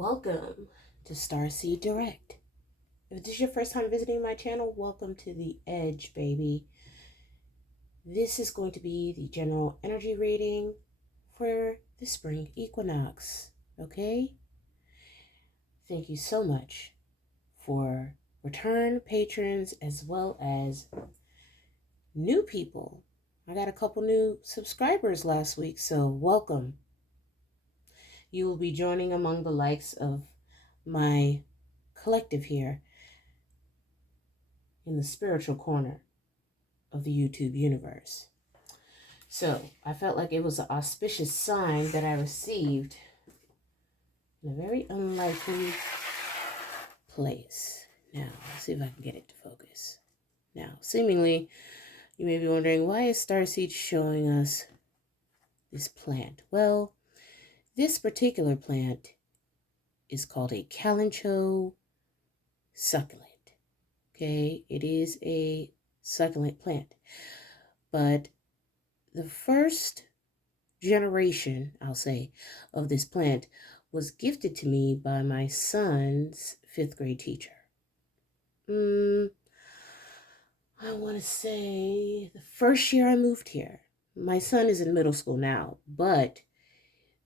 Welcome to Starseed Direct. If this is your first time visiting my channel, welcome to the edge, baby. This is going to be the general energy reading for the spring equinox, okay? Thank you so much for return patrons as well as new people. I got a couple new subscribers last week, so welcome. You will be joining among the likes of my collective here in the spiritual corner of the YouTube universe. So I felt like it was an auspicious sign that I received in a very unlikely place. Now, let's see if I can get it to focus. Now, seemingly, you may be wondering, why is Starseed showing us this plant? Well, this particular plant is called a calancho succulent. Okay, it is a succulent plant. But the first generation, I'll say, of this plant was gifted to me by my son's 5th grade teacher. I want to say the first year I moved here. My son is in middle school now, but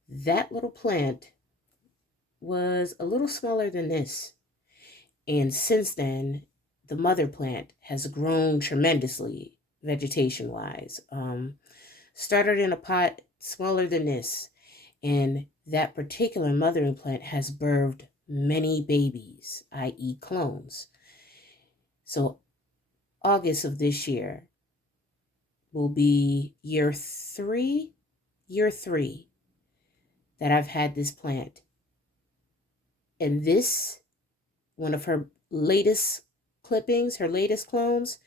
that little plant was a little smaller than this. And since then, the mother plant has grown tremendously, vegetation-wise. Started in a pot smaller than this, and that particular mothering plant has birthed many babies, i.e. clones. So August of this year will be year three that I've had this plant. And this, one of her latest clippings, her latest clones,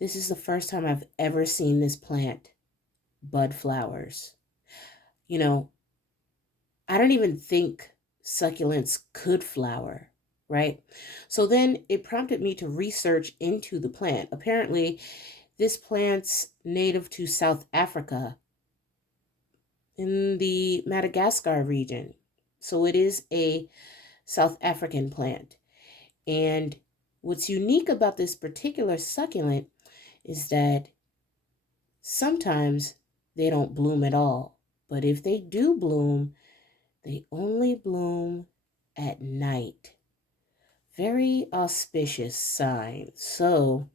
this is the first time I've ever seen this plant bud flowers. You know, I don't even think succulents could flower, right? So then it prompted me to research into the plant. Apparently, this plant's native to South Africa in the Madagascar region. So it is a South African plant. And what's unique about this particular succulent is that sometimes they don't bloom at all. But if they do bloom, they only bloom at night. Very auspicious sign. So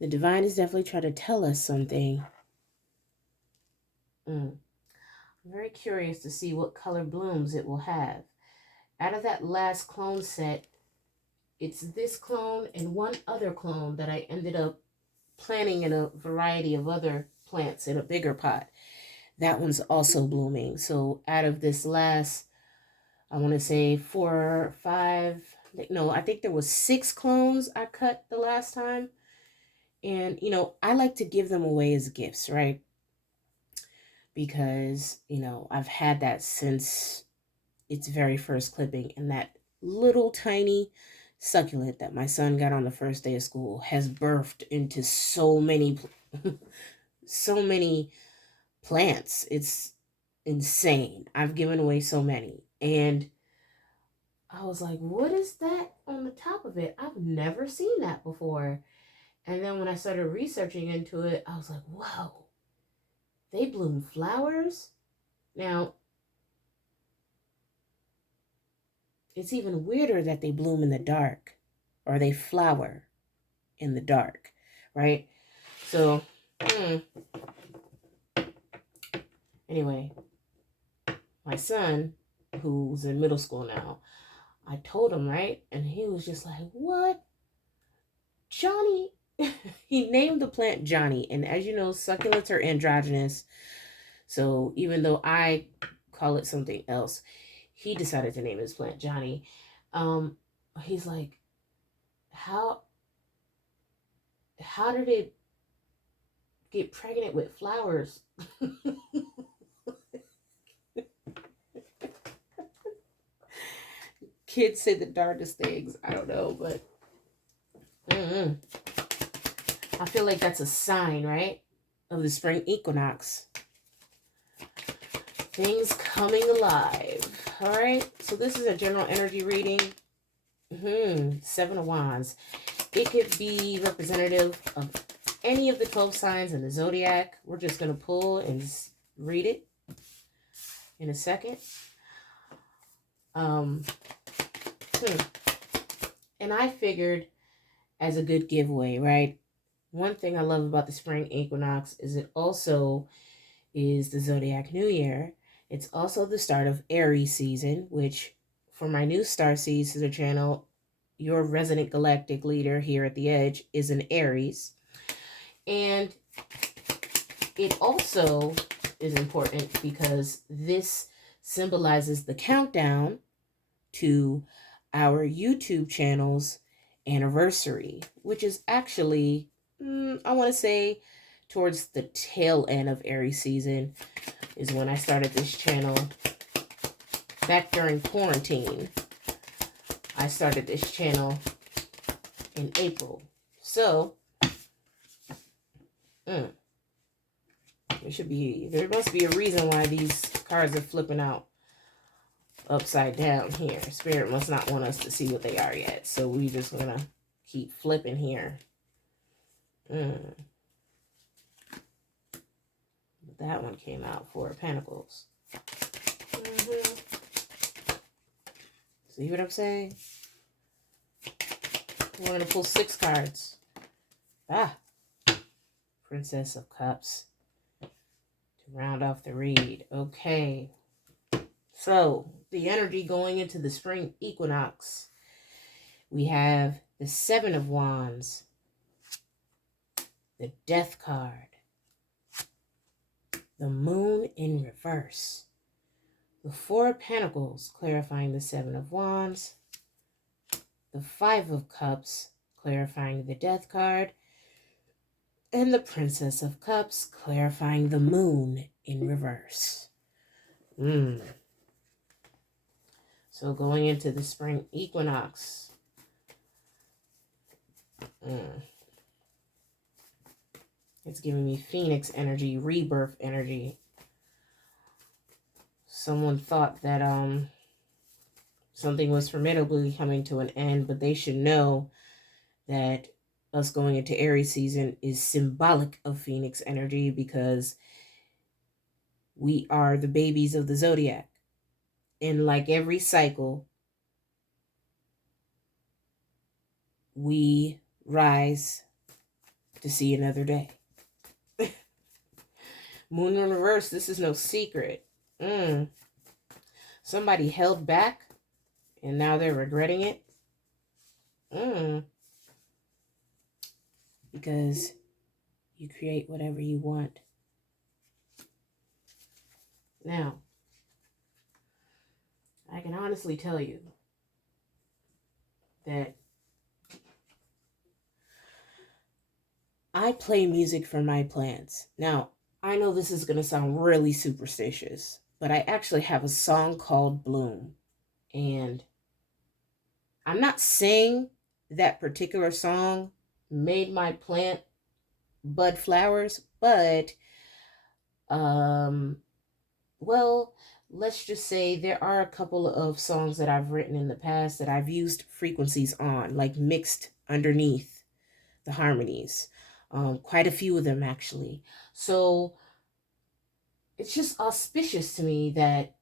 the divine is definitely trying to tell us something. I'm very curious to see what color blooms it will have. Out of that last clone set, it's this clone and one other clone that I ended up planting in a variety of other plants in a bigger pot. That one's also blooming. So out of this last, I want to say 4 or 5, no, I think there was 6 clones I cut the last time. And, you know, I like to give them away as gifts, right? Because, you know, I've had that since its very first clipping. And that little tiny succulent that my son got on the first day of school has birthed into so many plants. It's insane. I've given away so many. And I was like, what is that on the top of it? I've never seen that before. And then when I started researching into it, I was like, whoa, they bloom flowers? Now, it's even weirder that they bloom in the dark, or they flower in the dark, right? So, anyway, my son, who's in middle school now, I told him, right? And he was just like, what? Johnny? He named the plant Johnny. And as you know, succulents are androgynous. So even though I call it something else, he decided to name his plant Johnny. He's like, how did it get pregnant with flowers? Kids say the darndest things. I don't know, but I feel like that's a sign, right, of the spring equinox. Things coming alive. All right. So this is a general energy reading. Seven of Wands. It could be representative of any of the 12 signs in the zodiac. We're just going to pull and read it in a second. And I figured as a good giveaway, right? One thing I love about the spring equinox is it also is the zodiac new year. It's also the start of Aries season, which for my new Starseed sister channel, your resident galactic leader here at the Edge is an Aries. And it also is important because this symbolizes the countdown to our YouTube channel's anniversary, which is actually, I want to say, towards the tail end of Aries season is when I started this channel. Back during quarantine, I started this channel in April. So, there must be a reason why these cards are flipping out upside down here. Spirit must not want us to see what they are yet. So we just gonna keep flipping here. That one came out, Four of Pentacles. See what I'm saying? We're gonna pull 6 cards. Princess of Cups to round off the read. Okay. So, the energy going into the spring equinox. We have the Seven of Wands, the Death card, the Moon in reverse, the Four of Pentacles clarifying the Seven of Wands, the Five of Cups clarifying the Death card, and the Princess of Cups clarifying the Moon in reverse. So going into the spring equinox, it's giving me Phoenix energy, rebirth energy. Someone thought that something was formidably coming to an end, but they should know that us going into Aries season is symbolic of Phoenix energy because we are the babies of the zodiac. And like every cycle, we rise to see another day. Moon in reverse, this is no secret. Somebody held back and now they're regretting it. Because you create whatever you want. Now, I can honestly tell you that I play music for my plants. Now, I know this is going to sound really superstitious, but I actually have a song called Bloom. And I'm not saying that particular song made my plant bud flowers, but, well, let's just say there are a couple of songs that I've written in the past that I've used frequencies on, like mixed underneath the harmonies. Quite a few of them, actually. So it's just auspicious to me that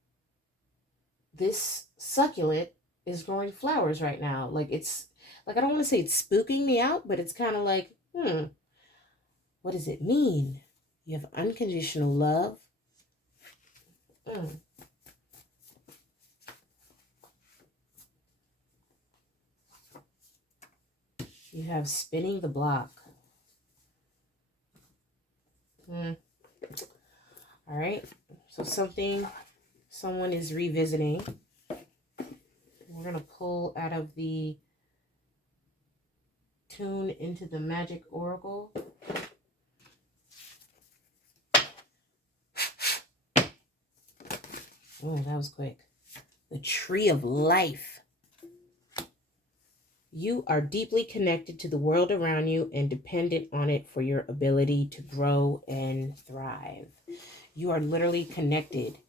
this succulent is growing flowers right now. Like, it's, like, I don't want to say it's spooking me out, but it's kind of like, what does it mean? You have unconditional love. You have spinning the block. All right. So someone is revisiting. We're going to pull out of the Tune into the Magic Oracle. Oh, that was quick. The Tree of Life. You are deeply connected to the world around you and dependent on it for your ability to grow and thrive. You are literally connected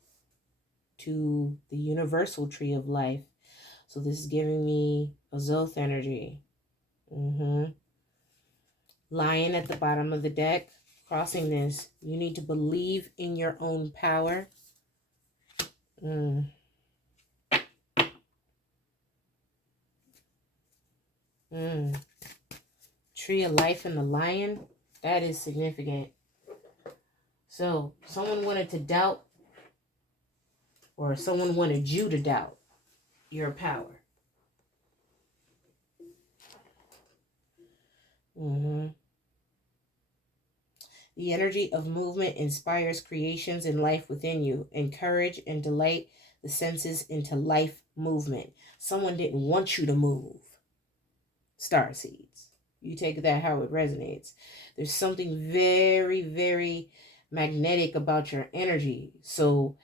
to the universal tree of life. So this is giving me a Zoth energy. Lion at the bottom of the deck. Crossing this, you need to believe in your own power. Tree of life and the lion. That is significant. So someone wanted to doubt, or someone wanted you to doubt your power. The energy of movement inspires creations in life within you. Encourage and delight the senses into life movement. Someone didn't want you to move. Starseeds. You take that how it resonates. There's something very, very magnetic about your energy. So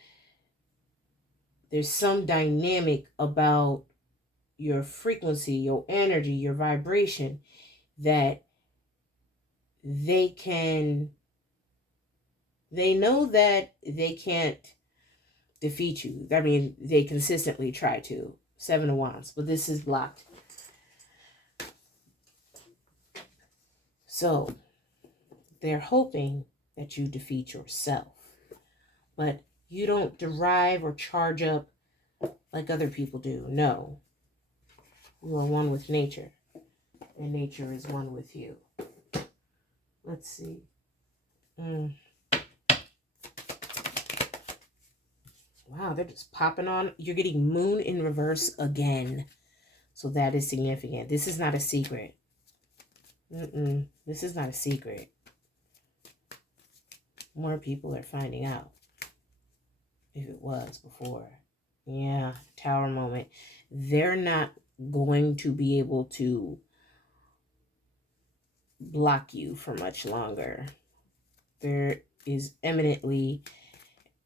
there's some dynamic about your frequency, your energy, your vibration that they know that they can't defeat you. I mean, they consistently try to. 7 of Wands, but this is blocked. So they're hoping that you defeat yourself, but you don't derive or charge up like other people do. No, you are one with nature, and nature is one with you. Let's see. Wow, they're just popping on. You're getting moon in reverse again. So that is significant. This is not a secret. This is not a secret. More people are finding out. If it was before. Yeah, tower moment. They're not going to be able to block you for much longer. There is eminently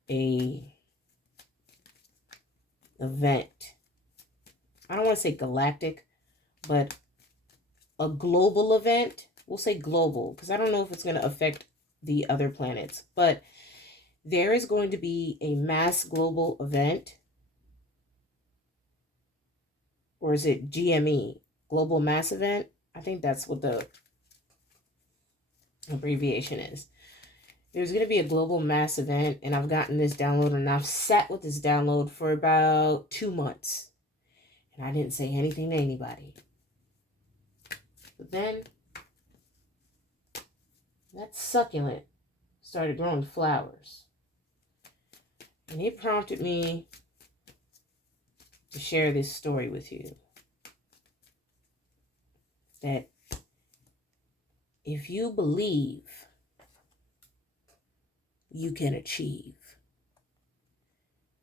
a event. I don't want to say galactic, but a global event. We'll say global, because I don't know if it's going to affect the other planets. But there is going to be a mass global event. Or is it GME? Global mass event? I think that's what the abbreviation is. There's going to be a global mass event, and I've gotten this download, and I've sat with this download for about 2 months. And I didn't say anything to anybody. But then that succulent started growing flowers. And it prompted me to share this story with you. That if you believe, you can achieve.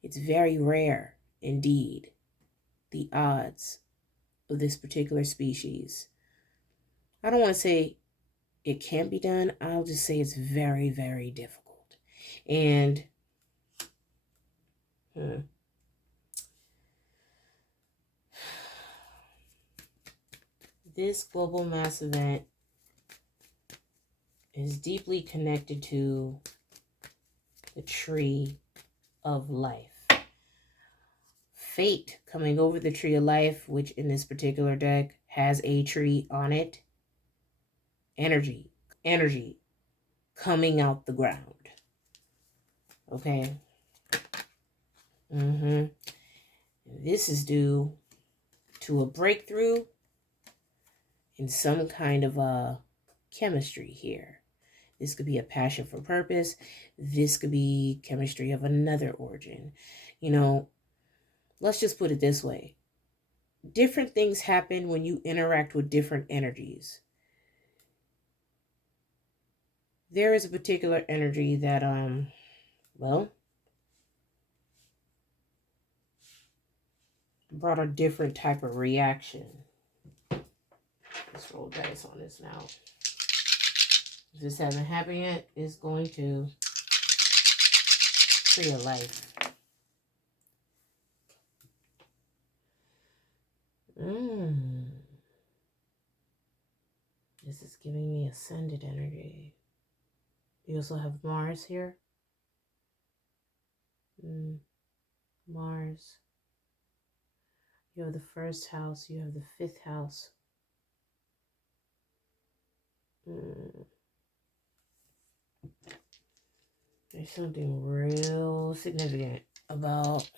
It's very rare indeed, the odds of this particular species. I don't want to say it can't be done. I'll just say it's very, very difficult. And this global mass event is deeply connected to the tree of life. Fate coming over the tree of life, which in this particular deck has a tree on it. Energy coming out the ground. Okay. This is due to a breakthrough in some kind of a chemistry here. This could be a passion for purpose. This could be chemistry of another origin. You know, let's just put it this way. Different things happen when you interact with different energies. There is a particular energy that, brought a different type of reaction. Let's roll dice on this now. If this hasn't happened yet, it's going to tree of life. This is giving me ascended energy. You also have Mars here. Mars. You have the first house. You have the fifth house. There's something real significant about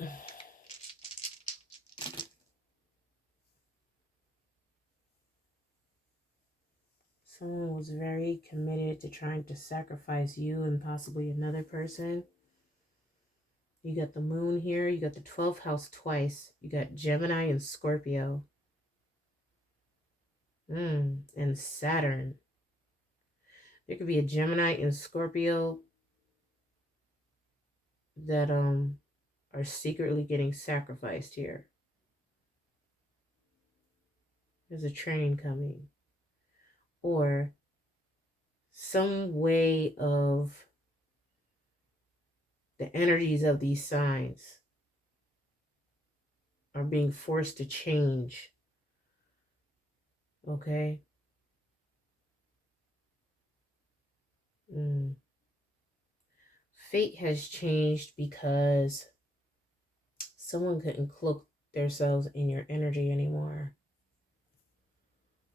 someone was very committed to trying to sacrifice you and possibly another person. You got the moon here. You got the 12th house twice. You got Gemini and Scorpio. And Saturn. There could be a Gemini and Scorpio that are secretly getting sacrificed here. There's a train coming. Or some way of the energies of these signs are being forced to change. Okay? Fate has changed because someone couldn't cloak themselves in your energy anymore.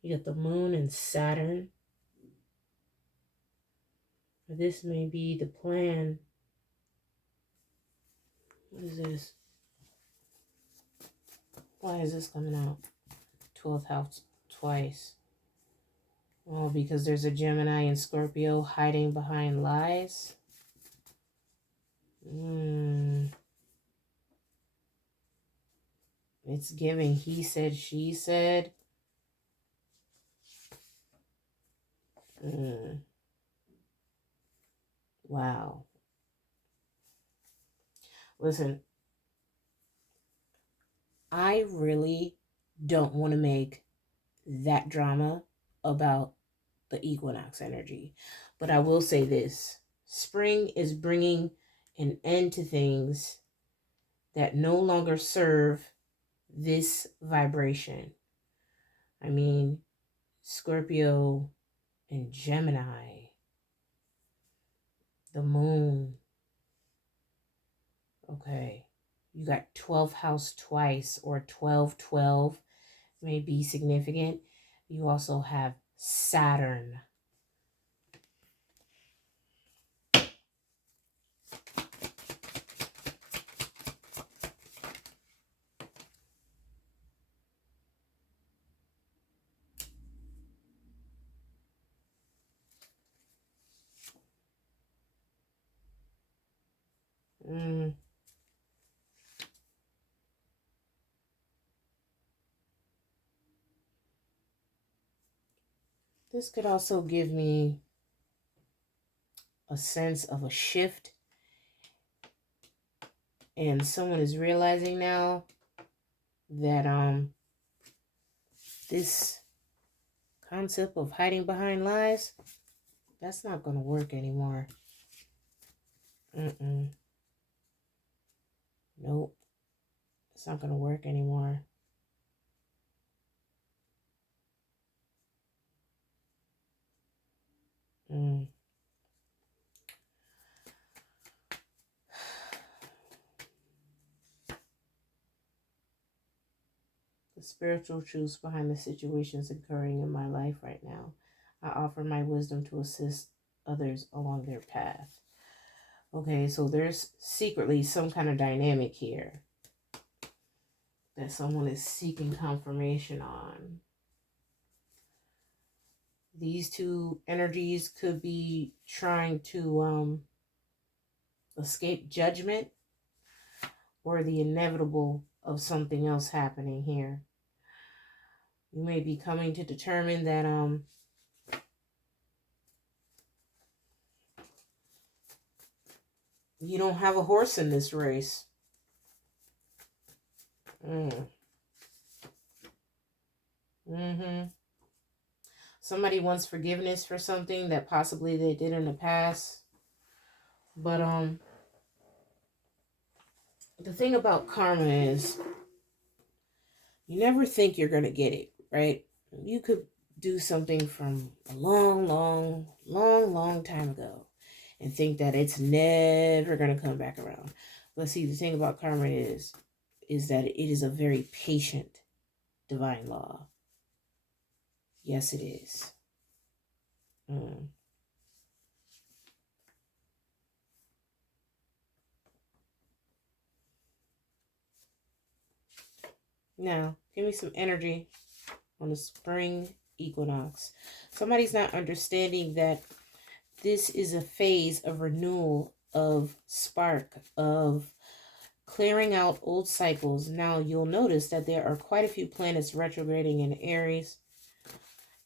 You got the moon and Saturn. This may be the plan. What is this? Why is this coming out? 12th house twice. Oh, because there's a Gemini and Scorpio hiding behind lies. It's giving he said, she said. Wow. Listen, I really don't want to make that drama about the equinox energy. But I will say this. Spring is bringing an end to things that no longer serve this vibration. I mean, Scorpio and Gemini, the moon. Okay. You got 12th house twice, or 12-12 may be significant. You also have Saturn. This could also give me a sense of a shift. And someone is realizing now that this concept of hiding behind lies, that's not going to work anymore. Nope. It's not going to work anymore. The spiritual truths behind the situations occurring in my life right now. I offer my wisdom to assist others along their path. Okay, so there's secretly some kind of dynamic here that someone is seeking confirmation on. These two energies could be trying to escape judgment or the inevitable of something else happening here. You may be coming to determine that you don't have a horse in this race. Somebody wants forgiveness for something that possibly they did in the past. But the thing about karma is you never think you're going to get it, right? You could do something from a long time ago and think that it's never going to come back around. But see, the thing about karma is that it is a very patient divine law. Yes, it is. Now, give me some energy on the spring equinox. Somebody's not understanding that this is a phase of renewal, of spark, of clearing out old cycles. Now, you'll notice that there are quite a few planets retrograding in Aries,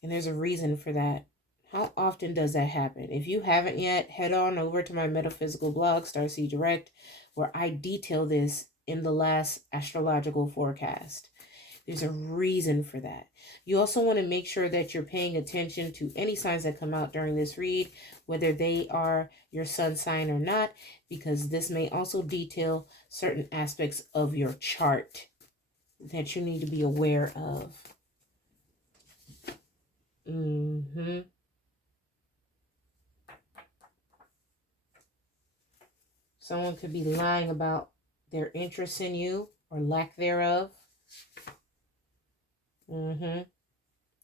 and there's a reason for that. How often does that happen? If you haven't yet, head on over to my metaphysical blog, Starseed Direct, where I detail this in the last astrological forecast. There's a reason for that. You also want to make sure that you're paying attention to any signs that come out during this read, whether they are your sun sign or not, because this may also detail certain aspects of your chart that you need to be aware of. Someone could be lying about their interest in you or lack thereof.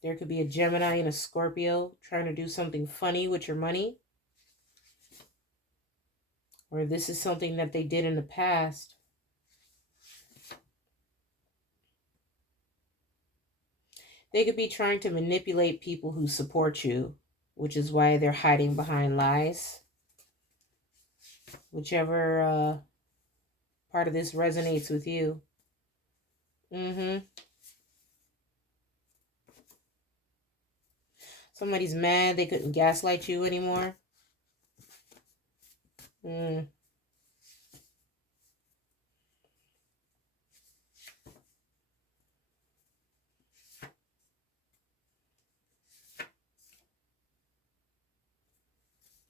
There could be a Gemini and a Scorpio trying to do something funny with your money. Or this is something that they did in the past. They could be trying to manipulate people who support you, which is why they're hiding behind lies. Whichever part of this resonates with you. Somebody's mad they couldn't gaslight you anymore.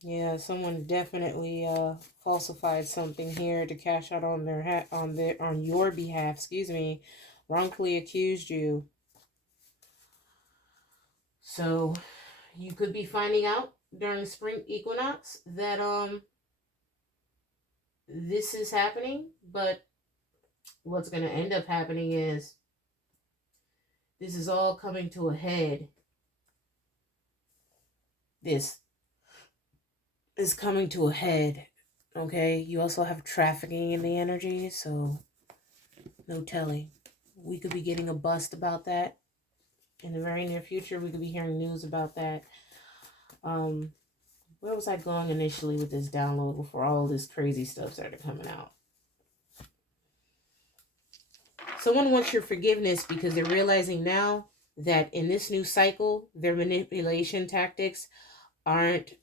Yeah, someone definitely falsified something here to cash out on on your behalf, wrongfully accused you. So you could be finding out during the spring equinox that this is happening, but what's going to end up happening is this is all coming to a head. This is coming to a head. Okay, you also have trafficking in the energy, so no telling. We could be getting a bust about that in the very near future. We could be hearing news about that. Where was I going initially with this download before all this crazy stuff started coming out? Someone wants your forgiveness because they're realizing now that in this new cycle, their manipulation tactics aren't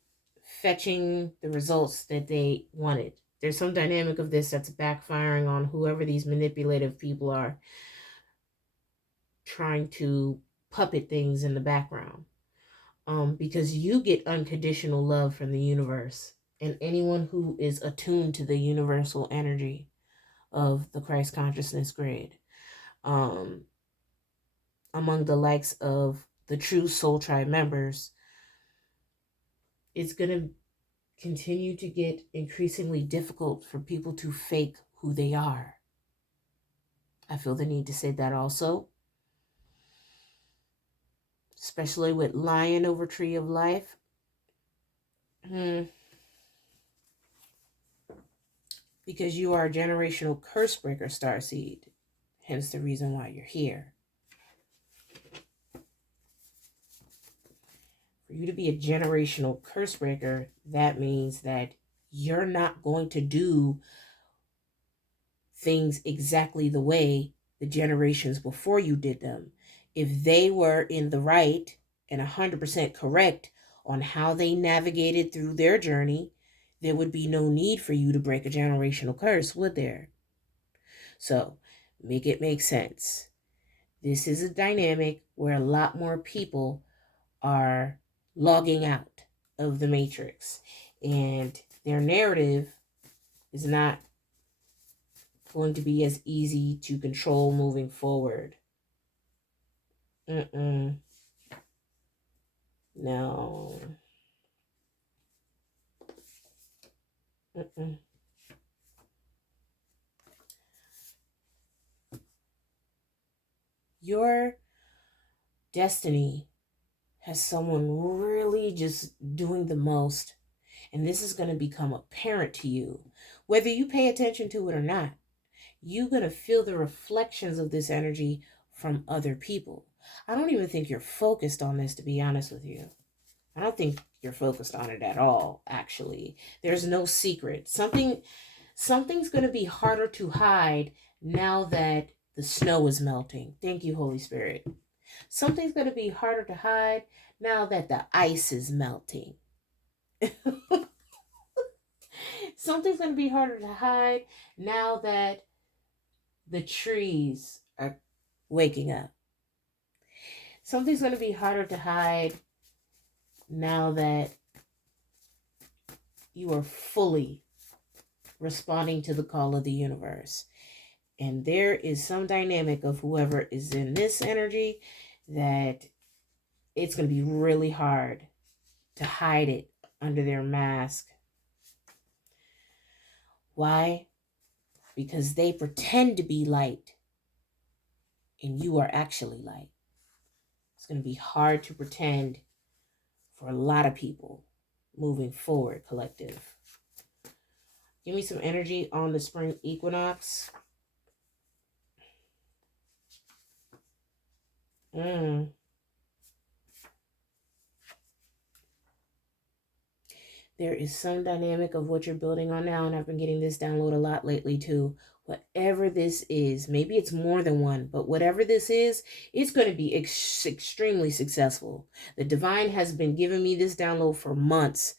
fetching the results that they wanted. There's some dynamic of this that's backfiring on whoever these manipulative people are, trying to puppet things in the background. Because you get unconditional love from the universe, and anyone who is attuned to the universal energy of the Christ consciousness grid, among the likes of the true soul tribe members, it's going to continue to get increasingly difficult for people to fake who they are. I feel the need to say that also, especially with Lion over Tree of Life. Because you are a generational curse breaker, Starseed. Hence the reason why you're here. For you to be a generational curse breaker, that means that you're not going to do things exactly the way the generations before you did them. If they were in the right and 100% correct on how they navigated through their journey, there would be no need for you to break a generational curse, would there? So, make it make sense. This is a dynamic where a lot more people are logging out of the matrix, and their narrative is not going to be as easy to control moving forward. No. Your destiny has someone really just doing the most. And this is going to become apparent to you. Whether you pay attention to it or not, you're going to feel the reflections of this energy from other people. I don't even think you're focused on this, to be honest with you. I don't think you're focused on it at all, actually. There's no secret. Something's going to be harder to hide now that the snow is melting. Thank you, Holy Spirit. Something's going to be harder to hide now that the ice is melting. Something's going to be harder to hide now that the trees are waking up. Something's going to be harder to hide now that you are fully responding to the call of the universe. And there is some dynamic of whoever is in this energy that it's going to be really hard to hide it under their mask. Why? Because they pretend to be light and you are actually light. It's going to be hard to pretend for a lot of people moving forward, collective. Give me some energy on the spring equinox. There is some dynamic of what you're building on now, and I've been getting this download a lot lately too. Whatever this is, maybe it's more than one, but whatever this is, it's going to be extremely successful. The divine has been giving me this download for months.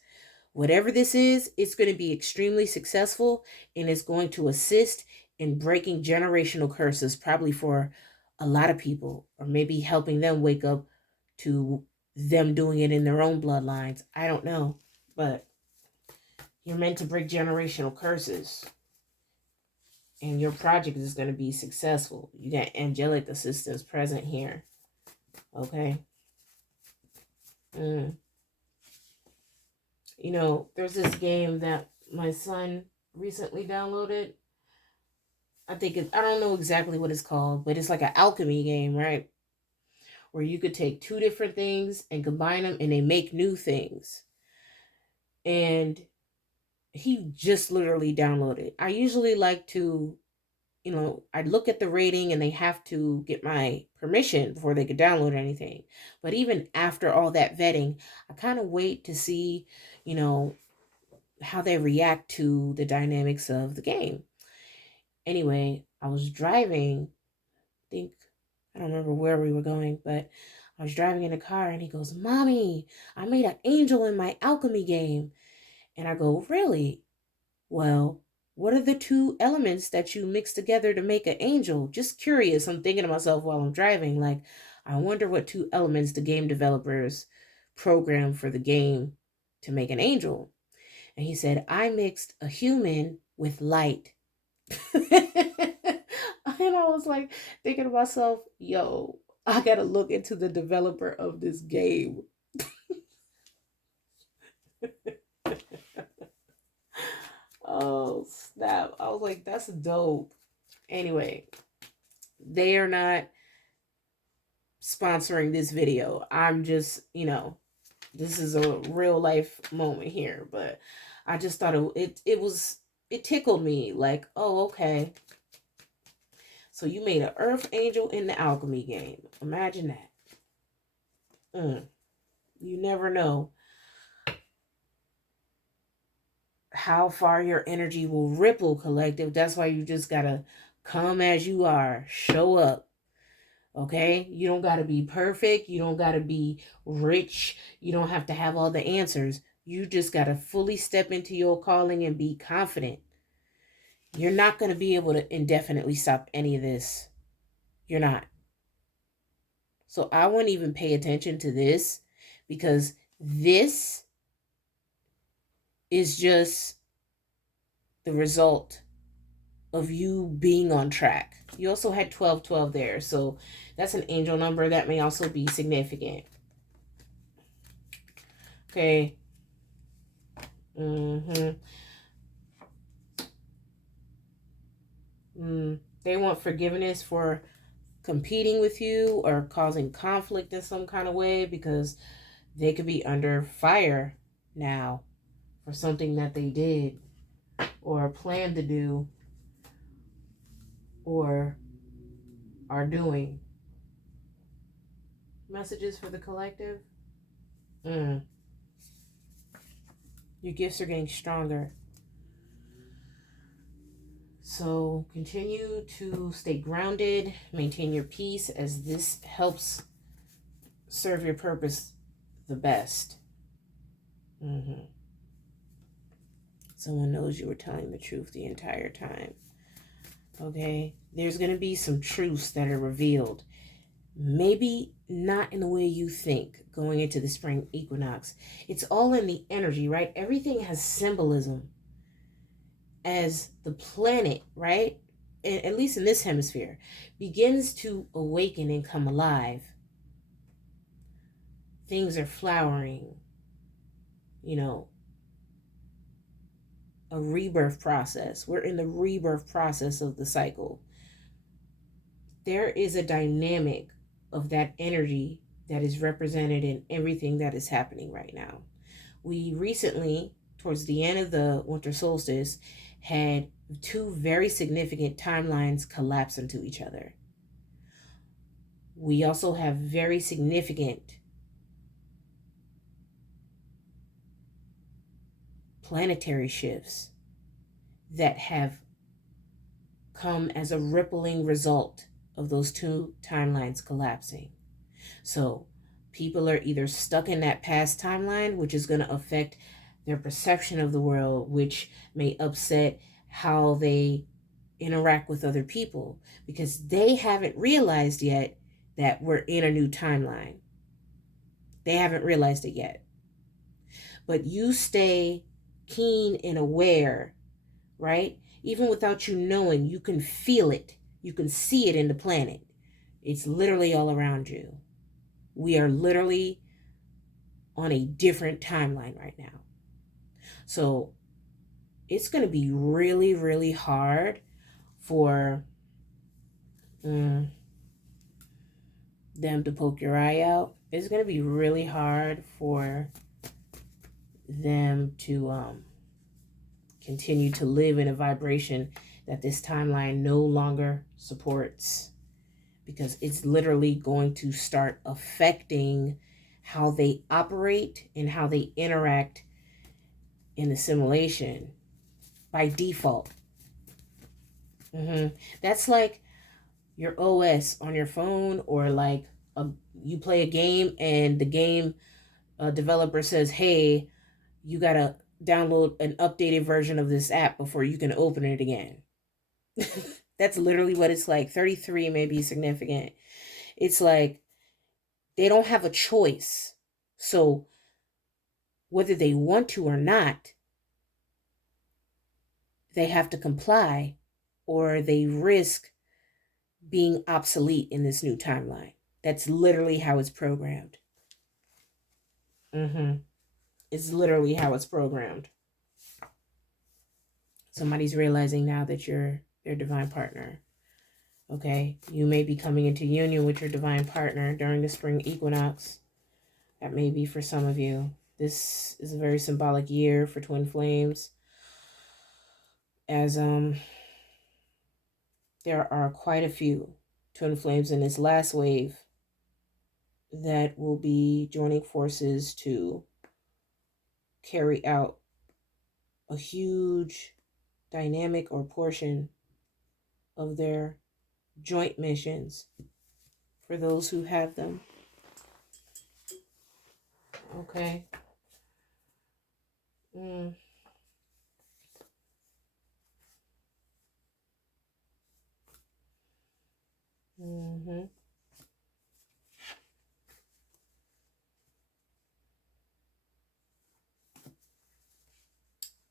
Whatever this is, it's going to be extremely successful, and it's going to assist in breaking generational curses, probably for a lot of people, or maybe helping them wake up to them doing it in their own bloodlines. I don't know, but you're meant to break generational curses. And your project is going to be successful. You got angelic assistance present here. Okay? You know, there's this game that my son recently downloaded. I don't know exactly what it's called, but it's like an alchemy game, right? Where you could take two different things and combine them and they make new things. And he just literally downloaded. I usually like to, you know, I look at the rating and they have to get my permission before they could download anything. But even after all that vetting, I kind of wait to see, you know, how they react to the dynamics of the game. Anyway, I was driving, I don't remember where we were going, but I was driving in a car and he goes, "Mommy, I made an angel in my alchemy game." And I go, "Really? Well, what are the two elements that you mix together to make an angel?" Just curious. I'm thinking to myself while I'm driving, like, I wonder what two elements the game developers programmed for the game to make an angel. And he said, "I mixed a human with light." And I was like thinking to myself, yo, I gotta look into the developer of this game. Oh, snap. I was like, that's dope. Anyway, they are not sponsoring this video. I'm just, you know, this is a real life moment here, but I just thought it tickled me. Like, oh, okay. So you made an earth angel in the alchemy game. Imagine that. You never know how far your energy will ripple, collective. That's why you just gotta come as you are. Show up. Okay? You don't gotta be perfect. You don't gotta be rich. You don't have to have all the answers. You just gotta fully step into your calling and be confident. You're not gonna be able to indefinitely stop any of this. You're not. So I won't even pay attention to this, because this is just the result of you being on track. You also had 1212 there, so that's an angel number that may also be significant. Okay. They want forgiveness for competing with you or causing conflict in some kind of way, because they could be under fire now for something that they did or plan to do or are doing. Messages for the collective. Your gifts are getting stronger. So continue to stay grounded, maintain your peace, as this helps serve your purpose the best. Someone knows you were telling the truth the entire time. Okay? There's going to be some truths that are revealed. Maybe not in the way you think going into the spring equinox. It's all in the energy, right? Everything has symbolism. As the planet, right? At least in this hemisphere, begins to awaken and come alive. Things are flowering. You know, a rebirth process. We're in the rebirth process of the cycle. There is a dynamic of that energy that is represented in everything that is happening right now. We recently, towards the end of the winter solstice, had two very significant timelines collapse into each other. We also have very significant planetary shifts that have come as a rippling result of those two timelines collapsing. So people are either stuck in that past timeline, which is going to affect their perception of the world, which may upset how they interact with other people, because they haven't realized yet that we're in a new timeline. They haven't realized it yet. But you stay keen and aware, right? Even without you knowing, you can feel it. You can see it in the planet. It's literally all around you. We are literally on a different timeline right now. So it's going to be really, really hard for them to poke your eye out. It's going to be really hard for them to continue to live in a vibration that this timeline no longer supports, because it's literally going to start affecting how they operate and how they interact in the simulation by default. That's like your OS on your phone, or like you play a game and the game developer says, hey, you gotta download an updated version of this app before you can open it again. That's literally what it's like. 33 may be significant. It's like they don't have a choice. So whether they want to or not, they have to comply, or they risk being obsolete in this new timeline. That's literally how it's programmed. It's literally how it's programmed. Somebody's realizing now that you're their divine partner. Okay? You may be coming into union with your divine partner during the spring equinox. That may be for some of you. This is a very symbolic year for twin flames, as there are quite a few twin flames in this last wave that will be joining forces to carry out a huge dynamic or portion of their joint missions for those who have them. Okay.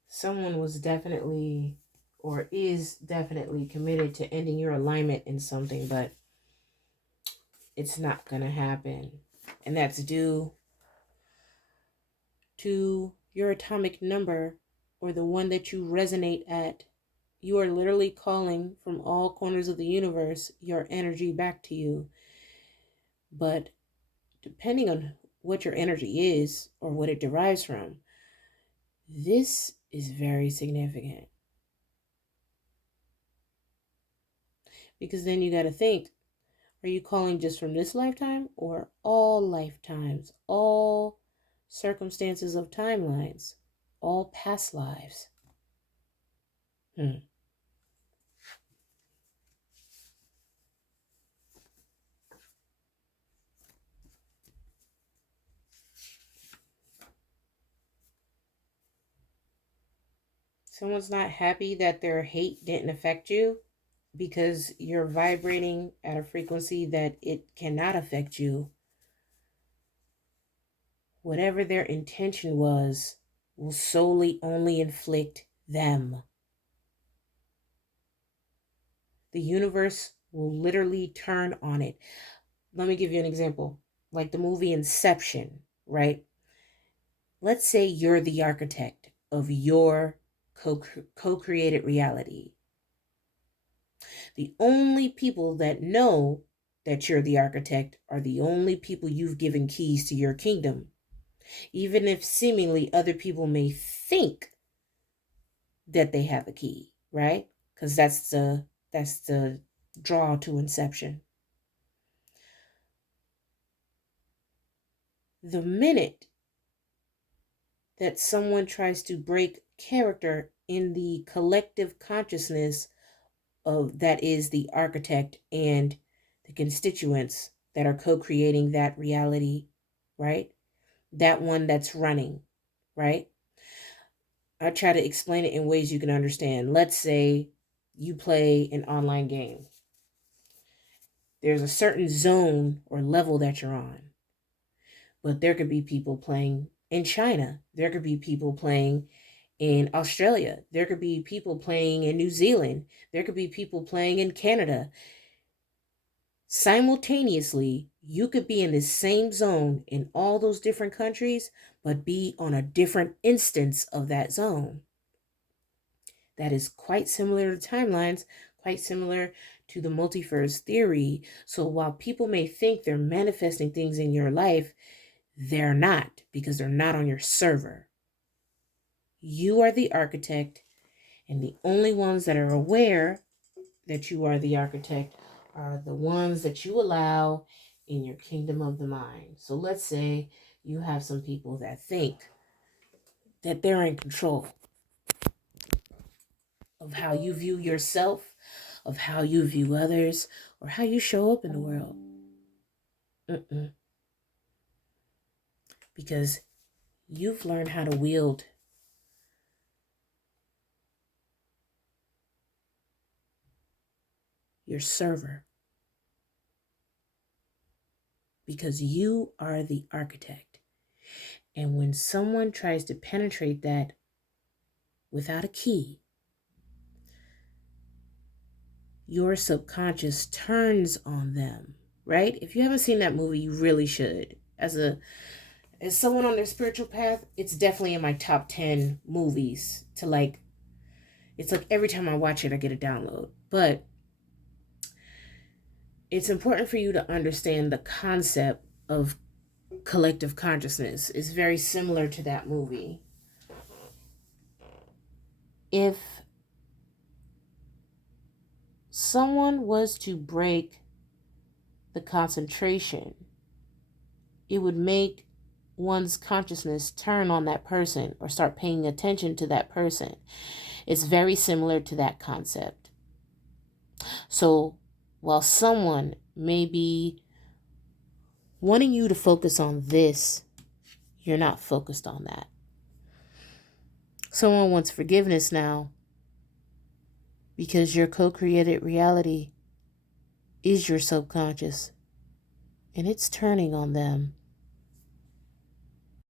Someone was definitely, or is definitely, committed to ending your alignment in something, but it's not going to happen. And that's due to your atomic number, or the one that you resonate at You are literally calling from all corners of the universe your energy back to you. But depending on what your energy is or what it derives from, this is very significant. Because then you got to think, are you calling just from this lifetime or all lifetimes, all circumstances of timelines, all past lives? Someone's not happy that their hate didn't affect you because you're vibrating at a frequency that it cannot affect you. Whatever their intention was will solely only inflict them. The universe will literally turn on it. Let me give you an example. Like the movie Inception, right? Let's say you're the architect of your co-created reality. The only people that know that you're the architect are the only people you've given keys to your kingdom. Even if seemingly other people may think that they have a key, right? Because that's the draw to Inception. The minute that someone tries to break character in the collective consciousness of that is the architect and the constituents that are co-creating that reality, right? That one that's running, right? I try to explain it in ways you can understand. Let's say you play an online game. There's a certain zone or level that you're on. But there could be people playing in China. There could be people playing in Australia. There could be people playing in New Zealand. There could be people playing in Canada. Simultaneously, you could be in the same zone in all those different countries, but be on a different instance of that zone. That is quite similar to timelines, quite similar to the multiverse theory. So while people may think they're manifesting things in your life, they're not, because they're not on your server. You are the architect, and the only ones that are aware that you are the architect are the ones that you allow in your kingdom of the mind. So let's say you have some people that think that they're in control of how you view yourself, of how you view others, or how you show up in the world. Because you've learned how to wield your server. Because you are the architect. And when someone tries to penetrate that without a key, your subconscious turns on them, right? If you haven't seen that movie, you really should. As someone on their spiritual path, it's definitely in my top 10 movies to like. It's like every time I watch it, I get a download. But it's important for you to understand the concept of collective consciousness. It's very similar to that movie. If someone was to break the concentration, it would make one's consciousness turn on that person or start paying attention to that person. It's very similar to that concept. So while someone may be wanting you to focus on this, you're not focused on that. Someone wants forgiveness now because your co-created reality is your subconscious, and it's turning on them.